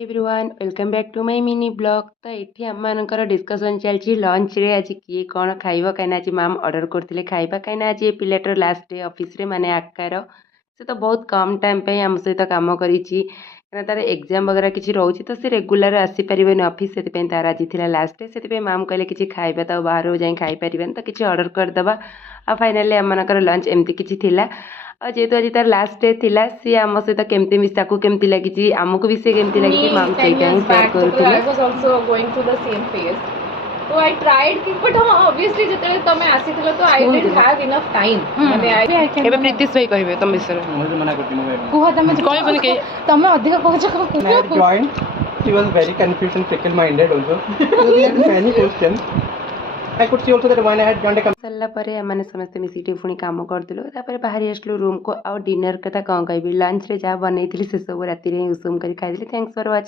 Everyone welcome back to my mini blog. तो ये आम मानकर डिस्कसन चलती लंच रे आज किए कौन खाइब कहीं आज मैम ऑर्डर करते खाइबा कहीं आज ये पिलाटर लास्ट डे ऑफिस रे माने आकार से तो बहुत कम टाइम पे आम सहित काम करी तार एग्जाम वगैरह किसी रोचे तो सी रेगुलर आसीपारे ऑफिस से तार आज लास्ट डे से मैम कहले कि खाइबा तो बाहर जाए खाईपारे तो किसी ऑर्डर करदे आ फाइनाली आम मानकर लंच एमती किसी जेहेतु आज तार लास्ट डे थिला सी आम सहित केमती मिस केमती लगी आमको भी सी केमती लगी मैम से शेयर करुले। तो आई ट्राइड कि बट हम ऑब्वियसली जतले तमे आसीथिलो तो I didn't have enough time माने एबे प्रीतिश भाई कहबे तुम विषय मुझे मना करती मोबाइल कुह तमे कहबन के तमे अधिक कहछ मैं join she was very confused and fickle minded also because he had many questions. I could see also that when I had joined a company सरला परे हमने समस्त मिसिटी पुणी काम करथिलु तापर बाहरी आसलु रूम को आ डिनर कथा कौन कहबी लंच रे जा बनैथिली से सब राति रे उसूम करी खाइदिली। Thanks for watching.